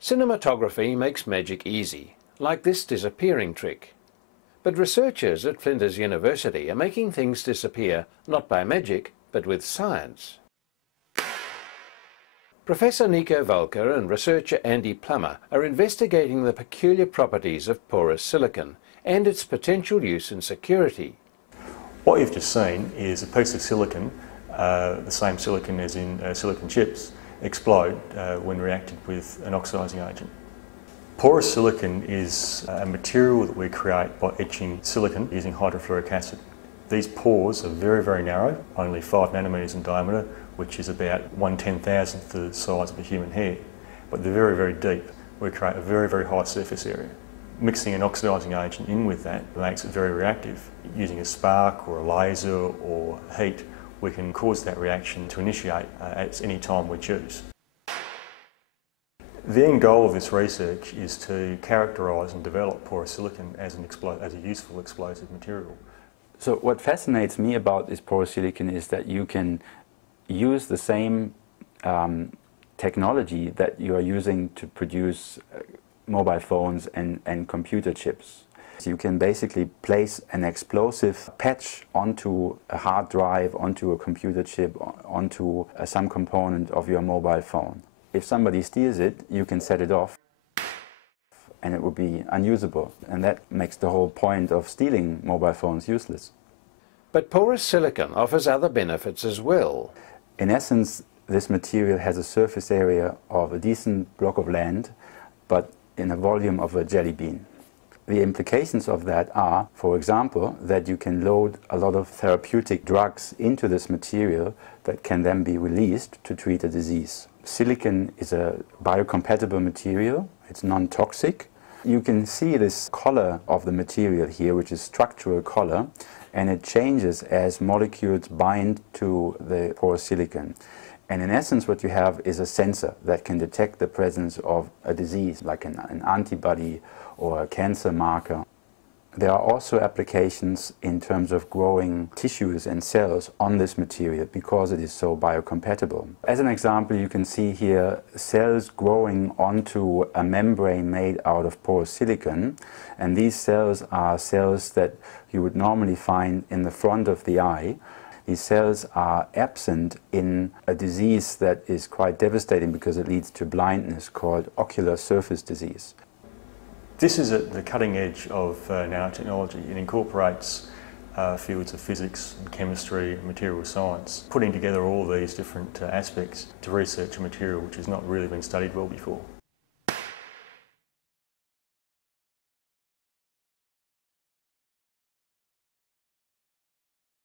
Cinematography makes magic easy, like this disappearing trick. But researchers at Flinders University are making things disappear not by magic, but with science. Professor Nico Volker and researcher Andy Plummer are investigating the peculiar properties of porous silicon and its potential use in security. What you've just seen is a piece of silicon, the same silicon as in silicon chips, explode when reacted with an oxidising agent. Porous silicon is a material that we create by etching silicon using hydrofluoric acid. These pores are very, very narrow, only 5 nanometres in diameter, which is about 1/10,000th the size of a human hair. But they're very, very deep. We create a very, very high surface area. Mixing an oxidising agent in with that makes it very reactive. Using a spark or a laser or heat, we can cause that reaction to initiate at any time we choose. The end goal of this research is to characterise and develop porous silicon as a useful explosive material. So what fascinates me about this porous silicon is that you can use the same technology that you are using to produce mobile phones and computer chips. So you can basically place an explosive patch onto a hard drive, onto a computer chip, onto some component of your mobile phone. If somebody steals it, you can set it off and it will be unusable. And that makes the whole point of stealing mobile phones useless. But porous silicon offers other benefits as well. In essence, this material has a surface area of a decent block of land, but in a volume of a jelly bean. The implications of that are, for example, that you can load a lot of therapeutic drugs into this material that can then be released to treat a disease. Silicon is a biocompatible material, it's non-toxic. You can see this color of the material here, which is structural color, and it changes as molecules bind to the porous silicon. And in essence, what you have is a sensor that can detect the presence of a disease, like an antibody or a cancer marker. There are also applications in terms of growing tissues and cells on this material because it is so biocompatible. As an example, you can see here cells growing onto a membrane made out of porous silicon, and these cells are cells that you would normally find in the front of the eye. These cells are absent in a disease that is quite devastating because it leads to blindness, called ocular surface disease. This is at the cutting edge of nanotechnology. It incorporates fields of physics and chemistry and material science, putting together all these different aspects to research a material which has not really been studied well before.